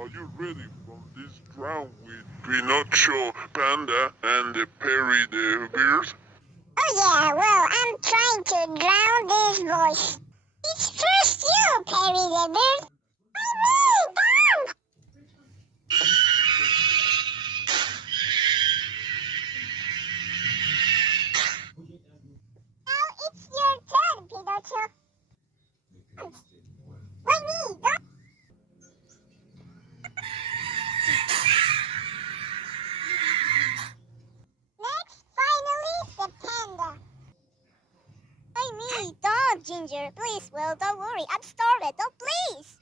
Are you ready for this round with Pinocho, Panda, and the Perry the Bears? Oh yeah, well, I'm trying to drown this voice. It's first you, Perry the Bird. Me, Tom! Now it's your turn, Pinocho. Why me, Tom? Next, finally, the panda. Why me? Don't, Ginger. Please, Will, don't worry. I'm starved. Don't, please.